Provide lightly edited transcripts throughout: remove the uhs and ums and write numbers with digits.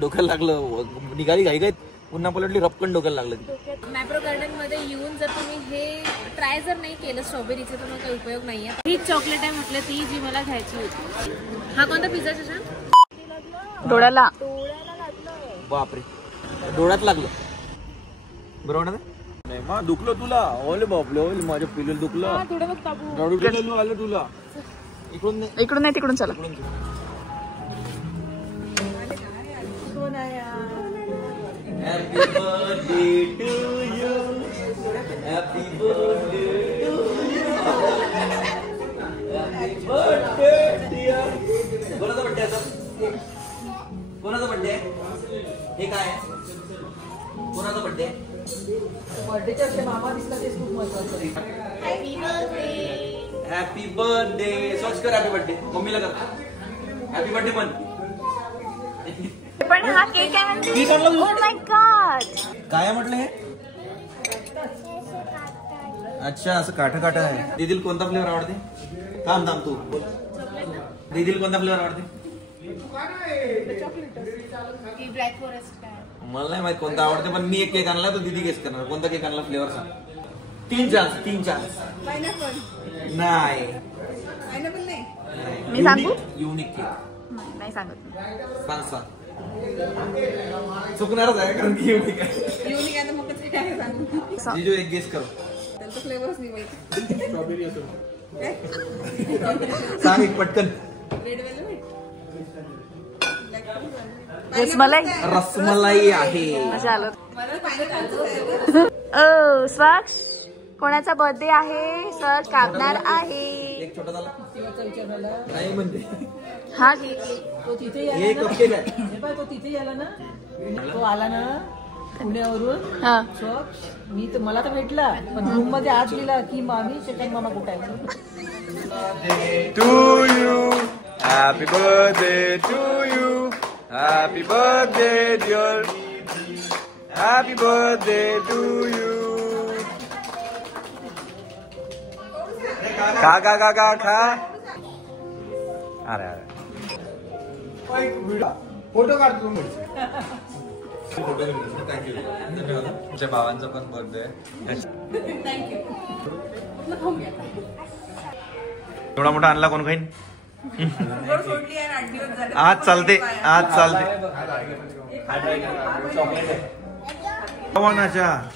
डोक्याला लागलं, निघाली घाई घाईत, पुन्हा पलटली, रपकन डोक्याला लागलं. मॅप्रो गार्डन मध्ये येऊन जर तुम्ही हे ट्राय जर नाही केलं स्ट्रॉबेरीचं तर मग काही उपयोग नाहीये. ही चॉकलेट आहे म्हटलं, ती जी मला घ्यायची होती. हा कोणता पिझ्झा छान डोळ्याला बापरे, डोळ्यात लागलं. बरोबर नाही मा दुखलं तुला? ओले बापले, ओले माझ्या पिलेलं दुखलं. आलं तुला. इकडून नाही तिकडून चला. Happy birthday to you. Happy birthday to you. Happy birthday dear. कोणाचा बर्थडे आहे? कोणाचा बर्थडे आहे? हे काय आहे? कोणाचा बर्थडे? बर्थडेच्या दिवशी मामा दिसला ते खूप महत्त्वाचं आहे. Happy birthday. Happy birthday. Search कर हॅपी बर्थडे. मम्मीला कर. हॅपी बर्थडे पण. पण हा केक आहे. Oh my God. काय म्हटलं हे? अच्छा, असं काठ काठ आहे. दीदीला कोणता फ्लेवर आवडते? थांब तू. दीदीला कोणता फ्लेवर आवडते? Black forest. मला नाही माहित कोणता आवडते, पण मी एक केक आणला तो दीदी गेस करणार. कोणता केक आणला फ्लेवर सांग. 3 चान्स. नाही. मी सांगू? युनिक केक नाही सांगत. सांग. चुकणारच आहे कारण की युनिक आहे. युनिक आहे मग काय सांगू. जीजू एक गेस करो. त्यांचा फ्लेवर्स नाही माहिती. स्ट्रॉबेरी असो. सांग एक पटकन. Red velvet. रसमलाई आहे. मजा आलं. मला पाहिजे. ओ स्वाक्ष, कोणाचा बर्थडे आहे? सर कापणार आहे. एक छोटा झाला नाही म्हणजे हा तो तिथे हे कपकेक आहे. तो तिथे आला ना, तो आला ना पुण्यावरून. हा मी तर मला तर भेटला, पण रूम मध्ये आज लिहिला की मामी शेताक मामा कुठे आहे. To you, happy birthday to you, happy birthday dear, happy birthday to you. खा. अरे फोटो काढतो. तुमच्या भावांचा पण बर्थडे. एवढा मोठा आणला कोण खाईन? आज चालते.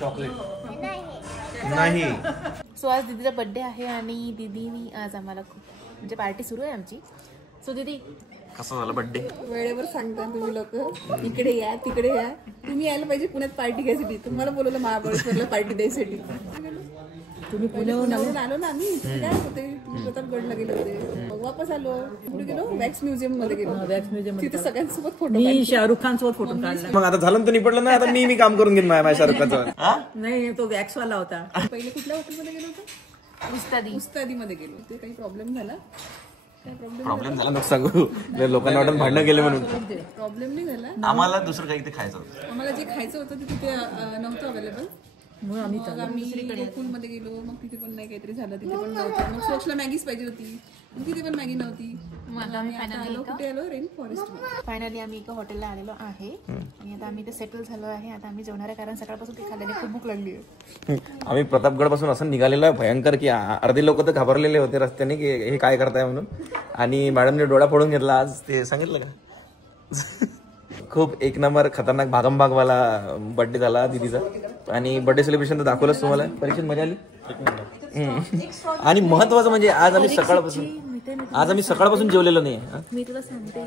चॉकलेट नाही. सो आज दीदीचा बर्थडे आहे आणि दीदीनी आज आम्हाला खूप म्हणजे पार्टी सुरू आहे आमची. सो दीदी कसं झालं बर्थडे? वेळेवर सांगता तुम्ही लोक, इकडे या तिकडे या. तुम्ही यायला पाहिजे पुण्यात पार्टी घ्यायसाठी. तुम्हाला बोलवलं महाबळेश्वरला पार्टी द्यायसाठी. तुम्ही पुण्याहून आलो ना आम्ही. काय होते, प्रतापगडला गेलो होते, वापस आलो. कुठे गेलो? वॅक्स म्युझियम मध्ये गेलो. वॅक्स म्युझियम तिथे सगळ्यांसोबत फोटो. मी शाहरुख खान सोबत फोटो काढला. मग आता झालं तर निपटलं ना. आता मी काम करून घेईन माझ्या शाहरुख खानचा. नाही, तो वॅक्स वाला होता. पहिले कुठल्या हॉटेलमध्ये गेलो होतो? उस्तादी मध्ये गेलो होते. काही प्रॉब्लेम झाला? प्रॉब्लेम झाला नको सांगू. लोकांना वाटून भांडणं गेले म्हणून. प्रॉब्लेम नाही झाला. आम्हाला दुसरं काही ते खायचं होतं. आम्हाला जे खायचं होतं ते तिथे नव्हतं अवेलेबल. मग आम्ही गोकुळमध्ये गेलो. मग तिथे पण नाही काहीतरी झालं, तिथे पण नव्हतं. मग सोक्सला मॅगीच पाहिजे होती, मग तिथे पण मॅगी नव्हती. मग आम्ही कुठे आलो? Rain forest. फायनली आम्ही एका हॉटेलला आलेलो आहे आणि आता आम्ही ते सेटल झालो आहे. आता आम्ही जेवणार आहे कारण सकाळपासून ते खाल्ल्याने खूप भूक लागली आहे. आम्ही प्रतापगड पासून असं निघालेलो आहे भयंकर की अर्धे लोक तर घाबरलेले होते रस्त्याने की हे काय करताय म्हणून. आणि मॅडमने डोळा फोडून घेतला आज. ते सांगितलं का? खूप एक नंबर खतरनाक भागमभागवाला बर्थडे झाला दीदीचा. आणि बर्थडे सेलिब्रेशन तर दाखवलंच तुम्हाला. परीक्षेत मजा आली. आणि महत्वाचं म्हणजे आज आम्ही सकाळपासून जेवलेलो नाही. मी तुला सांगते,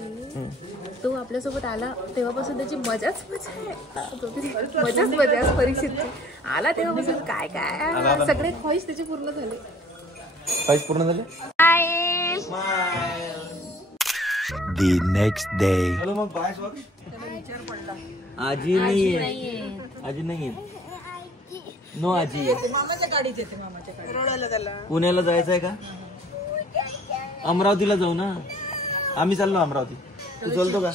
तो आपल्यासोबत आला तेव्हापासून त्याची मजाच मजा आज परीक्षेची. आला तेव्हापासून काय काय सगळे ख्वाहिश त्याचे पूर्ण झाले. ख्वाहिश पूर्ण झाले. The next day. चलो मग बाय. आजी नाहीये. आजी नाहीये. नो आजी. मामाच्या गाडीच येते. मामाच्या गाडी रोडाला त्याला. पुण्याला जायचंय का? अमरावतीला जाऊ ना. आम्ही चाललो अमरावती. तू चलतो का?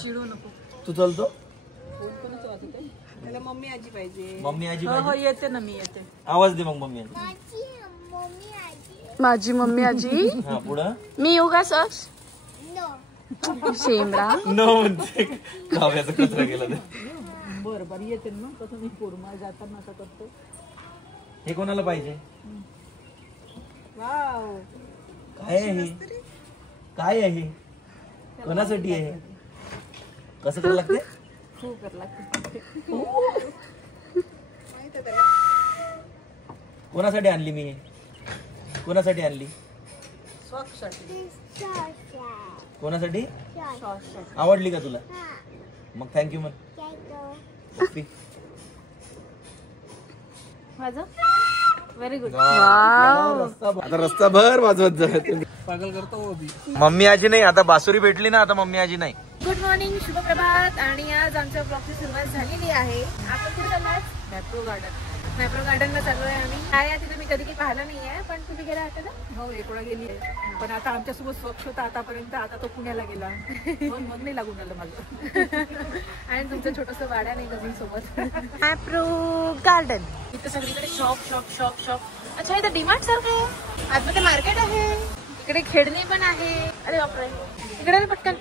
तू चलतो? त्याला मम्मी आजी पाहिजे. मम्मी आजी हो येते ना, मी येते. आवाज दे मग मम्मी आजी. माझी मम्मी आजी. हा पुढं मी येऊ का सर? शेमडा न म्हणजे काव्याचा कचरा केला ते. बरं बरं येते ना मग कसं मी कोरमा जाताना असं करतो. हे कोणाला पाहिजे? वाव काय आहे हे? काय आहे? कोणासाठी आहे? कसं करावं लागते? खूप कर लागते. कोणासाठी आणली मी? कोणासाठी आणली? कोणासाठी? आवडली का तुला? मग थँक्यू मग. माझं व्हेरी गुड. आता रस्ता भर वाजवत जा. पागल करतो मम्मी आजी नाही, आता बासुरी भेटली ना, आता मम्मी आजी नाही. गुड मॉर्निंग, शुभ प्रभात. आणि आज आमच्या ब्लॉगची सुरुवात झालेली आहे. आपण कुठे चाललो? मॅप्रो गार्डन. मॅप्रो गार्डनला चाललोय आम्ही. काय आहे तिथे मी कधी पाहिलं नाहीये, पण तुम्ही गेला आहात ना? हो एक वेळा गेली आहे, पण आता आमच्यासोबत स्वच्छ होता आतापर्यंत. आता तो पुण्याला गेला. मग नाही लागून आलं माझं. आणि तुमचं छोटस वाड्या नाही कझिन सोबत. मॅप्रो गार्डन. इथे सगळीकडे शॉप शॉप शॉप शॉप. अच्छा, इथं डीमार्ट सारखं आहे. आतमध्ये मार्केट आहे. इकडे खेळणी पण आहे. अरे बापरे, इकडे पटकन.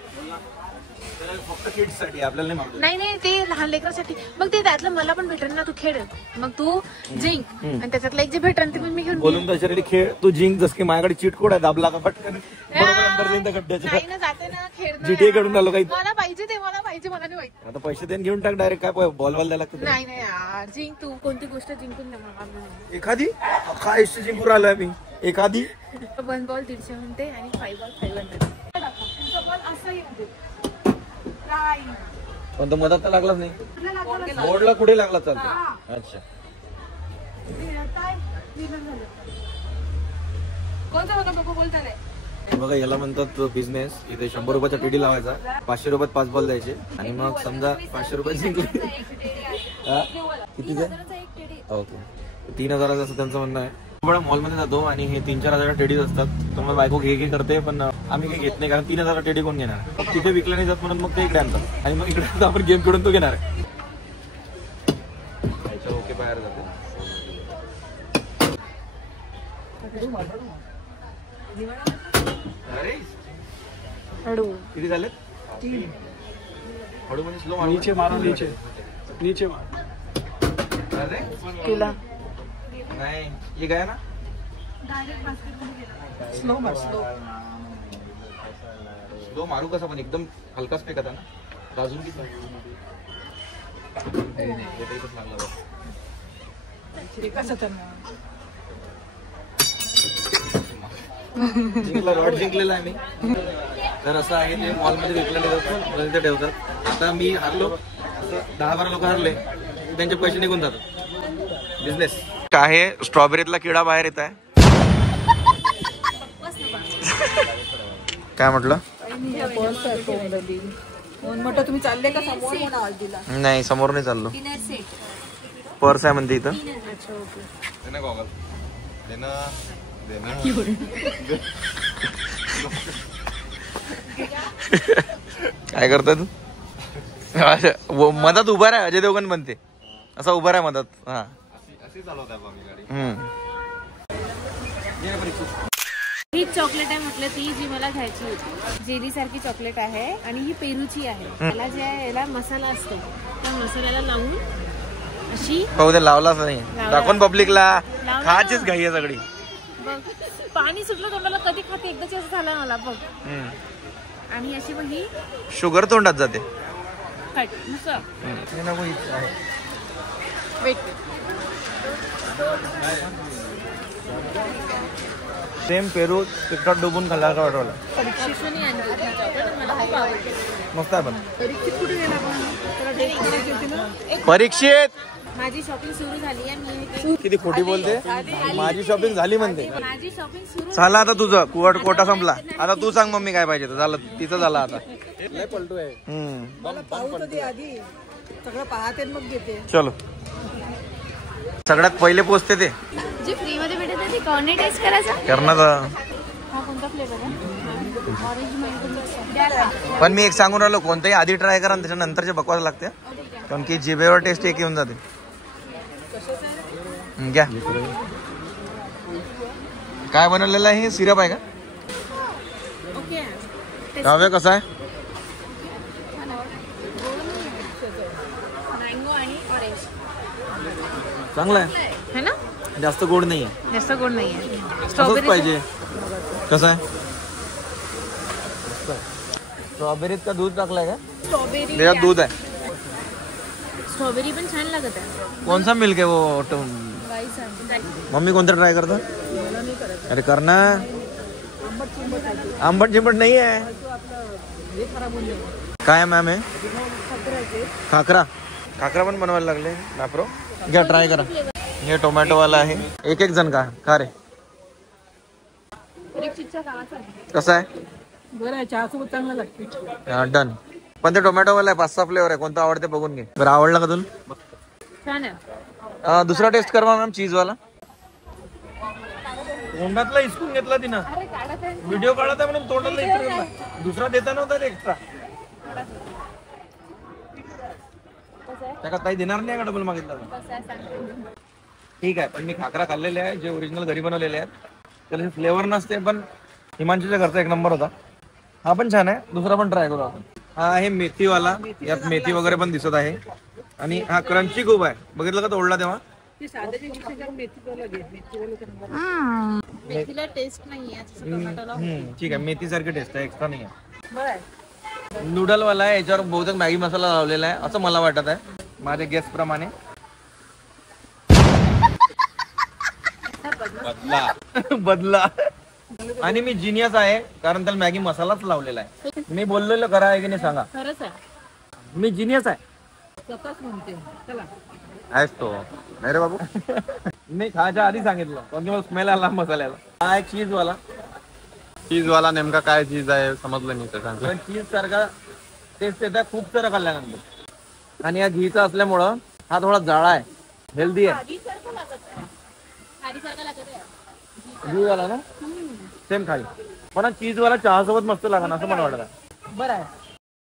फक्त किड्स साठी, आपल्याला नाही मागतो. नाही ते लहान लेकरांसाठी. मग ते त्यातलं मला पण भेटेल ना, तू खेळ. मग तू जिंक आणि त्याच्यातलं एक जे भेटेल ते पण मी घेऊन बोलून त्याच्यासाठी खेळ. तू जिंक. जस की माझ्याकडे चीट कोड आहे, दाबला का पटकन बरोबर अंदर जाईन त्या खड्ड्याच्या. नाही ना, जाते ना खेळ. GTA कडून आलो काही. मला पाहिजे ते, मला पाहिजे. मला नाही माहिती. आता पैसे देऊन घेऊन टाक डायरेक्ट. काय बॉल द्यायला लागतं? नाही नाही यार, जिंक तू. कोणती गोष्ट जिंकून द्या मला. एखादी काय जिंकून आलोय मी. एखादी 1 बॉल 150 म्हणते आणि 5 बॉल 500. तुमचा बॉल असा येऊ दे. पण तो मदत तर लागलाच नाही. बोर्डला कुठे लागला? चालतो. अच्छा, कोणता होता बघू बोलताय? बघा याला म्हणतात बिझनेस. इथे 100 रुपयाचा टीडी लावायचा, 500 रुपयात 5 बॉल द्यायचे आणि मग समजा 500 रुपये जिंकले. किती? ओके, 3000 असं त्यांचं म्हणणं आहे. बडा मॉलमध्ये जातो आणि हे 3-4 हजार टेडीज असतात. तर मग बायको घे करते, पण आम्ही काही घेत नाही, कारण 3000 टेडी कोण घेणार? तिथे विकलं नाही जात म्हणून मग ते इकडे आणतात आणि मग इकडे आपण गेम खेळून तो घेणार. ओके, बाहेर जाते. किती झाले? हळू म्हणजे स्लो. नीचे मारो, नीचे मार. तुला नाही, ये गया ना. स्लो मार, स्लो. स्लो मारू कसा? पण एकदम हलकाच फेकत ना. अजून किती रॉड जिंकलेला आहे मी. तर असं आहे, ते मॉलमध्ये विकलेले जातात, तिथे ठेवतात. आता मी हारलो, 10-12 लोक हारले, त्यांचे पैसे निघून जातात. बिझनेस काय आहे? स्ट्रॉबेरीतला किडा बाहेर येत आहे. काय म्हटलं? म्हटलं तुम्ही चालले का समोर? म्हणून आवाज दिला. नाही, समोर नाही चाललो. पर्स आहे म्हणते इथं. काय करता तू? मधात उभा राहा. अजय देवगण म्हणते असा उभा राहा मधात. हा, ही चॉकलेट आहे म्हटलं, ती जी मला घ्यायची होती. जेली सारखी चॉकलेट आहे आणि ही पेरूची आहे. याला जे आहे, याला मसाला असतो. त्या मसाल्याला लावून अशी पाहू दे. लावलाच नाही, दाखवून पब्लिकला. खायचीच घाई आहे सगळी. बघ, पाणी सुटलं तोंडाला. कधी खाते, एकदाच असं झालं मला बघ. आणि अशी मग ही शुगर तोंडात जाते. सेम पेरू तिखट डुबून खाल्ला का वाटवला. शिशूनी आणली होती चॉकलेट, मला खूप आवडते. मस्त आहे. पण एक परीक्षित माझी शॉपिंग सुरू झाली आहे. मी किती खोटी बोलते. माझी शॉपिंग झाली म्हणते. माझी शॉपिंग सुरू झाला आता तुझं कोटा संपला. आता तू सांग मम्मी काय पाहिजे. झालं तिचं झालं आता. पलटू आहे. मला पाहू तर दे आधी. सगळं पाहते मग घेते. चलो, सगळ्यात पहिले पोचते ते जे फ्री मध्ये भेटत आहे ते कोणी टेस्ट करायचा? करणार. हा कोणता फ्लेवर आहे? Orange mango. पण मी एक सांगून राहिलो, कोणतंही आधी ट्राय करा, त्याच्यानंतरचे बकवास लागते. कारण की जिभेवर टेस्ट एक येऊन जाते. घ्या. काय बनवलेलं आहे? हे सिरप आहे का? ओके, काव्य कसा आहे? चांगला आहे है ना, जास्त गोड नाही आहे जास्त गोड नाहीये. असंच स्ट्रॉबेरी पाहिजे कसं आहे स्ट्रॉबेरीत का दूध टाकलाय का स्ट्रॉबेरी त्याच्यात दूध आहे स्ट्रॉबेरी पण छान लागत आहे. कौन सा मिल्क आहे वो मम्मी कोणतं ट्राय करतो अरे करना आंबट चिंबट नाही आहे काय मॅम आहे खाकरा खाकरा पण बनवायला लागले मॅप्रो घ्या ट्राय करा हे टोमॅटो वाला आहे एक एक जण का रे कसं आहे बरं आहे, चहासोबत चांगलं लागते. डन पण ते टोमॅटो वाला आहे 5-6 फ्लेवर आहे कोणतं आवडते बघून घे बरं आवडला का तुला छान आहे. दुसरा टेस्ट करवा मॅम चीज वाला तोंडातला इस्कून घेतला तिनं व्हिडिओ काढत आहे म्हणून तोंडातला इस्कून घेतला दुसरा देता नव्हता एक्स्ट्रा त्या काही देणार नाही का डबल मागितला ठीक आहे पण मी खाकरा खाल्लेले आहे जे ओरिजिनल घरी बनवलेले आहेत त्याला फ्लेवर नसते पण हिमांशूच्या घरचा एक नंबर होता हा पण छान आहे दुसरा पण ट्राय करू आपण हा आहे मेथीवाला यात मेथी वगैरे पण दिसत आहे आणि हा क्रंची खूप आहे बघितलं का तोडला तेव्हा मेथीला टेस्ट नाहीये. ठीक आहे मेथी सारखी टेस्ट आहे एक्स्ट्रा नाही आहे नूडल वाला आहे याच्यावर बहुतेक मॅगी मसाला लावलेला आहे असं मला वाटत आहे माझ्या गेस प्रमाणे बदला आणि मी जिनियस आहे कारण त्याला मॅगी मसालाच लावलेला आहे मी बोललेलो खरं आहे की नाही सांगा खरंच आहे. मी जिनियस आहे आहेस तो नाही रे बाबू मी खायच्या आधी सांगितलं पण मला स्मेल आला मसाल्याला हा एक चीज वाला नेमका काय चीज आहे समजलं नाही पण चीज सारखा टेस्ट येतात खूप सारं खाल्ल्यानंतर आणि या घीचा असल्यामुळं हा थोडा जाळा आहे हेल्दी आहे घी वाला ना सेम खाली पण चीज वाला चहा सोबत मस्त लागणार असं मला वाटत बरं आहे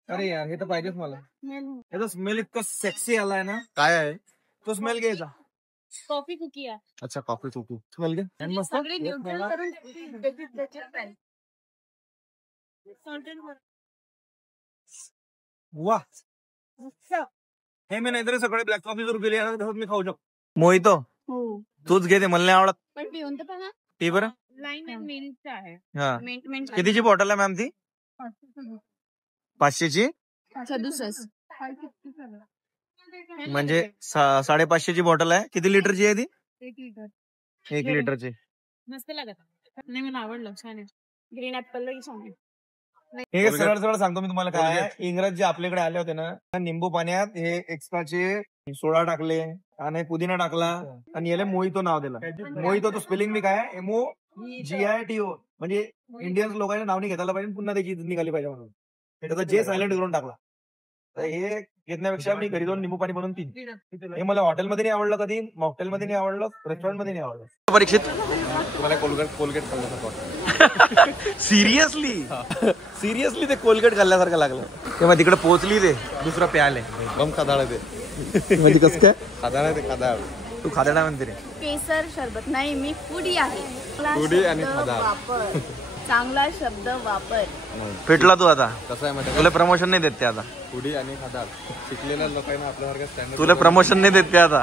अरे यार हे तर पाहिजेच मला याचा स्मेल इतका सेक्सी आलाय ना काय आहे तो स्मेल घ्यायचा कॉफी कुकी आहे. अच्छा कॉफी कुकी स्मेल घे आणि मस्त सगळे न्यूट्रल करून वा हे मी नाहीतरी सगळे ब्लॅक कॉफी सुरू केली मी खाऊ शकतो मोहितो तूच घे ते मला नाही आवडत पण पिऊन तर पहा ती बरं लाईन मिनिटचा आहे. हा मिनिट कितीची बॉटल आहे मॅम ती 500ची 67 म्हणजे 550ची बॉटल आहे किती लिटरची आहे ती 1 लिटर 1 लिटरची मस्त लागत नाही मला आवडलं छान आहे. ग्रीन ऍपल हे सरळ सांगतो मी तुम्हाला काय आहे. इंग्रज जे आपल्याकडे आले होते ना निंबू पाण्यात हे एक्स्ट्राचे सोडा टाकले आणि पुदिना टाकला आणि याला मोहितो नाव दिलं मोहितो तो स्पेलिंग बी काय MOGITO म्हणजे इंडियन्स लोकांना नाव नाही घेतायला पाहिजे पुन्हा त्याची निघाली पाहिजे म्हणून त्याचा जे सायलेंट करून टाकला तर हे घेण्यापेक्षा मी घरी जाऊन निंबू पाणी बनवून पिन हे मला हॉटेलमध्ये नाही आवडलं कधी मॉकटेलमध्ये नाही आवडलं रेस्टॉरंट मध्ये नाही आवडलं परीक्षित तुम्हाला कोलगेट खाल्ल्यासारखं सिरियसली ते कोलगेट खाल्ल्यासारखं लागलं तेव्हा तिकडे पोहोचली ते दुसरा प्याले गम खादाळ ते म्हणजे कसं काय खादाळ ते खादाळ तू खादाडा म्हणते रे केसर शरबत नाही मी फूडी आहे फूडी आणि खादाळ वापर चांगला शब्द वापर पेटला तू आता कसं आहे माहिती तुला प्रमोशन नाही देत ते आता फूडी आणि खादाळ शिकलेल्या लोकांना आपल्यासारखं स्टँडर्ड तुला प्रमोशन नाही देत ते आता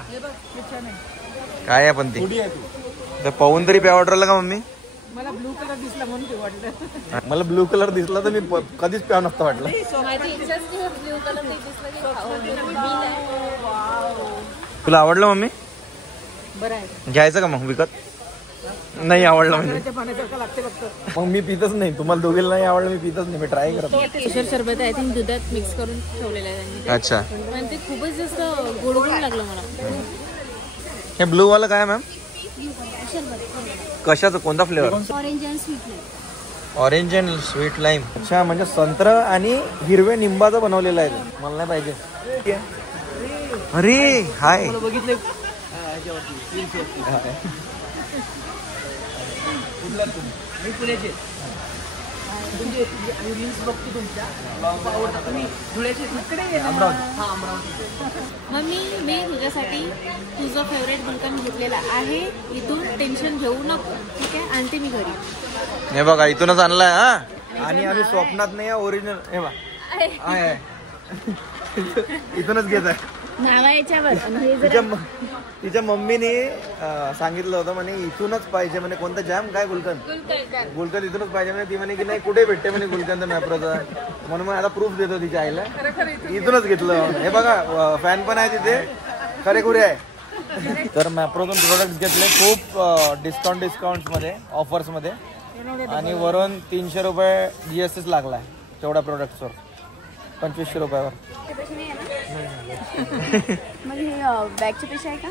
काय आहे पण ते तर पाहून तरी प्या वाटलं का मम्मी मला ब्लू कलर दिसला म्हणून ते वाटलं मला ब्लू कलर दिसला तर मी कधीच प्याव नसतं वाटलं माझी इच्छाच की ब्ल्यू कलर तुला आवडलं मम्मी बरं आहे घ्यायचं का मग विकत नाही आवडलं म्हणजे पाण्यासारखं लागते फक्त मग मी पितच नाही तुम्हाला दोघीला नाही आवडलं मी पितच नाही मी ट्राय करत केशर सरबत आय थिंक दुधात मिक्स करून ठेवलेलं आहे त्यांनी अच्छा पण ते खूपच जास्त गोड गोड लागलं मला. हे ब्लू वाला काय मॅम कशाचं कोणता flavour orange and sweet orange and sweet lime अच्छा म्हणजे संत्र आणि हिरव्या निंबाचं बनवलेलं आहे ते. मला नाही पाहिजे अरे हाय बघितलं मी पुण्याचे म्हणजे रील्स बघतो तुमच्या आवडतात तुम्ही धुळ्याचे इकडे मम्मी मी तुझ्यासाठी तुझं फेवरेट गुलकंद घेतलेला आहे इथून टेन्शन घेऊ नको ठीक आहे आणते मी घरी. हे बघा इथूनच आणलाय हा आणि आम्ही स्वप्नात नाही ओरिजिनल हे बघा इथूनच घेत आहे नावा याच्यावर आणि हे जरा तिच्या मम्मीने सांगितलं होतं म्हणे इथूनच पाहिजे म्हणे. कोणतं जॅम काय गुलकंद इथूनच पाहिजे म्हणे. ती म्हणे की नाही कुठे भेटते म्हणे गुलकंद मॅप्रोचा. म्हणून मग आता प्रूफ देतो तिच्या आईला. इथूनच घेतलं. हे बघा फॅन पण आहे तिथे खरेखुरे आहे. तर मॅप्रोतून प्रोडक्ट घेतले खूप डिस्काउंट मध्ये ऑफर्स मध्ये आणि वरून 300 रुपये GST लागलाय तेवढ्या प्रोडक्ट्सवर 2500 रुपयावर. मग हे बॅगचे पैसे आहे का?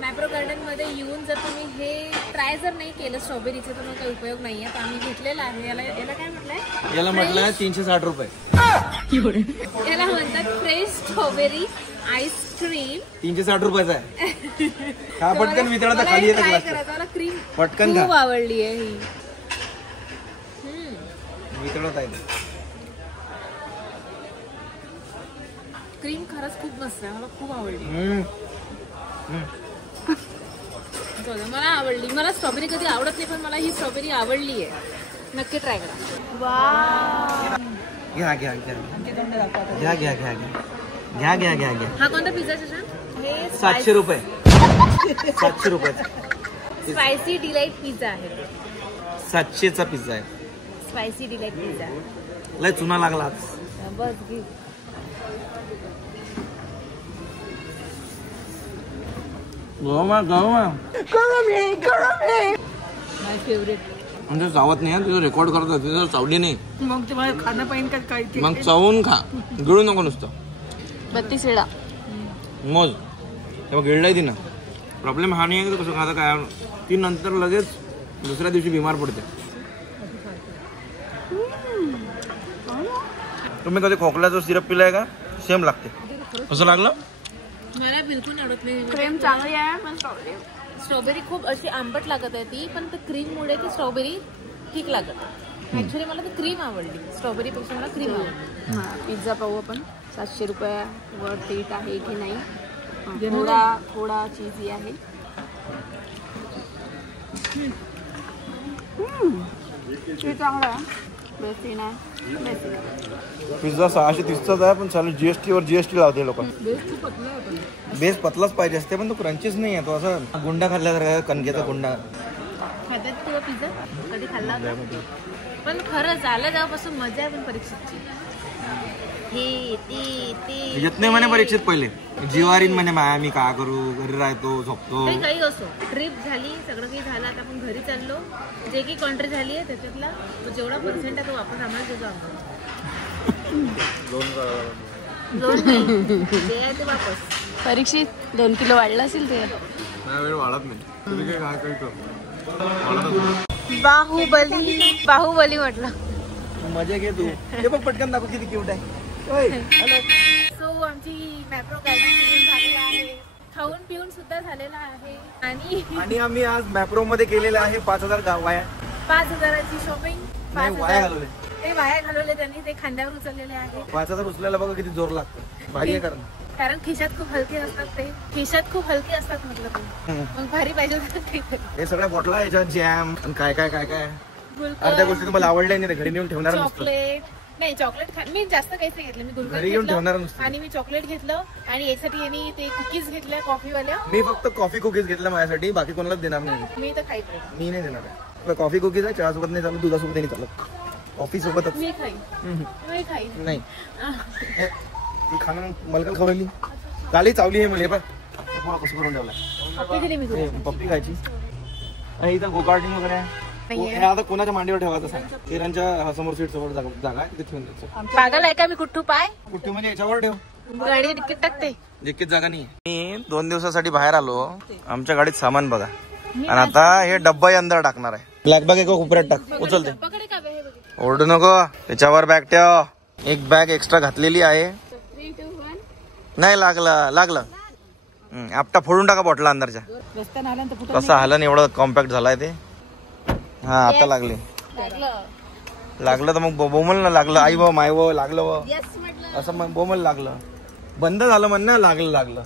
मॅप्रो गार्डन मध्ये येऊन जर तुम्ही हे ट्राय जर नाही केलं स्ट्रॉबेरीचे तर मग काही उपयोग नाहीये. तर आम्ही घेतलेलं आहे. याला काय म्हटलंय? याला म्हटलं 360 रुपये. याला म्हणतात फ्रेश स्ट्रॉबेरी आईस्क्रीम. 360 रुपयाचा आहे. हा पटकन वितळा खाली येतं ग्लास. मला क्रीम पटकन खूप आवडली आहे ही. वितळत आहे. क्रीम खरंच खूप मस्त आहे. मला खूप आवडली. मला आवडली. मला स्ट्रॉबेरी कधी आवडत नाही पण मला ही स्ट्रॉबेरी आवडली आहे. नक्की ट्राय करा. घ्या घ्या घ्या घ्या घ्या घ्या घ्या घ्या घ्या घ्या. हा कोणता पिझ्झा हे 700 रुपये. 700 रुपये स्पायसी डिलाइट पिझ्झा आहे. 700चा पिझ्झा आहे. स्पायसी डिलाइट पिझ्झा लय चुना लागला. बस घे. माय फेवरेट. म्हणजे चावत नाही. तुझं रेकॉर्ड करत तुझं चावली नाही. मग तुम्हाला खाणं पाहिजे का काय? मग चावून खा. गिळू नको नुसतं. 32 वेळा मोज. तेव्हा गिळलंय ती ना. प्रॉब्लेम हा नाही आहे की कसं खाता काय. ती नंतर लगेच दुसऱ्या दिवशी बिमार पडते. तुम्ही कधी खोकल्याचं सिरप पिलाय का? सेम लागते. कसं लागलं? मला बिलकुल आवडत नाही. क्रीम चांगली आहे पण स्ट्रॉबेरी खूप अशी आंबट लागत आहे ती. पण क्रीम मुळे ती स्ट्रॉबेरी ठीक लागत. ऍक्च्युली मला ती क्रीम आवडली. स्ट्रॉबेरी पेक्षा मला क्रीम आवडली. हा पिझ्झा पाहू आपण. 700 रुपयावर टेट आहे की नाही. थोडा चीजी आहे. ते चांगलं आहे. बेसिन आहे. पिझ्झा 630चा आहे पण चालू GST वर GST लावते लोक. बेस पतलाच पाहिजे असते पण तो क्रंचीच नाही आहे. तो असं गुंडा खाल्ल्यासारखा कणकेचा गुंडा. खात्यात तुला पिझ्झा कधी खाल्ला होता? पण खरंच आलं तेव्हापासून मजा आहे. पण परीक्षेची येत नाही म्हणे परीक्षेत पहिले. जीवारीन म्हणे माया मी काय करू. घरी राहतो झोपतो. काही असो. ट्रिप झाली सगळं काही झालं. आता आपण घरी चाललो. जे काही कंट्री झाली आहे त्याच्यातला जेवढा पर्सेंट आहे तो वापस आम्हाला देतो. जे आहे ते वापस. परीक्षेत 2 किलो वाढला असेल ते. वेळ वाढत नाही. बाहुबली म्हटलं. मजा घे तू. हे बघ पटकन दाखव किती क्यूट आहे. सो आमची मॅप्रो गार्डन झालेला आहे. खाऊन पिऊन सुद्धा झालेला आहे. आणि आम्ही आज मॅप्रो मध्ये केलेलं आहे 5000 वाया. 5000ची शॉपिंग. वाया घालवले. ते वाया घालवले त्यांनी. ते खांद्यावर उचललेले आहे. 5000 उचलायला बघा किती जोर लागतो. भारी आहे कारण खिशात खूप हलके असतात. ते खिशात खूप हलके असतात म्हटलं ते. मग भारी पाहिजे होतं. हे सगळ्या बॉटला याच्यात जॅम काय काय काय काय अर्ध्या गोष्टी तुम्हाला आवडल्या नाही. घरी नेऊन ठेवणार. चॉकलेट नाही. चॉकलेट मी जास्त काहीच नाही घेतलं. मी घरी घेऊन ठेवणार गुलकंद आणि मी चॉकलेट घेतलं. आणि यासाठी यांनी ते कुकीज घेतल्या कॉफीवाल्या. मी फक्त कॉफी कुकीज घेतल्या माझ्यासाठी. बाकी कोणालाच देणार नाही. मी तर खाईत नाही. मी नाही देणार. कॉफी कुकीज आहे. चहा सोबत नाही चालत. दुधासोबत नाही चालत. कॉफी सोबतच. मी खाईन. नाही ती खाणं मलकल खवरली. काली चावली आहे मला. हे पुरा कसं करून ठेवलाय. पप्पी खायची. इथं गोकार्टिंग वगैरे आहे. हे आता कोणाच्या मांडीवर ठेवायचं सांग. किरणच्या समोर सीट समोर जागा आहे तिथे ठेवून द्यायचं. पागल आहे का मी? कुठू पाय कुठे म्हणजे याच्यावर ठेव. गाडी तिकीट टाकते. जितकीच जागा नाही. मी 2 दिवसासाठी बाहेर आलो. आमच्या गाडीत सामान बघा. आणि आता हे डब्बा अंदर टाकणार आहे. ब्लॅक बॅग एका कोपऱ्यात टाक. उचलते. ओरडू नको. त्याच्यावर बॅग ठेव. एक बॅग एक्स्ट्रा घातलेली आहे. नाही लागलं. आपटा फोडून टाका बॉटला अंदरच्या. कसं हालन एवढं कॉम्पॅक्ट झालाय ते. हा आता लागले. लागलं तर मग बोमल ना लागलं. आई व माय व लागलं व असं मग बोमल लागलं. बंद झालं म्हणणं लागलं.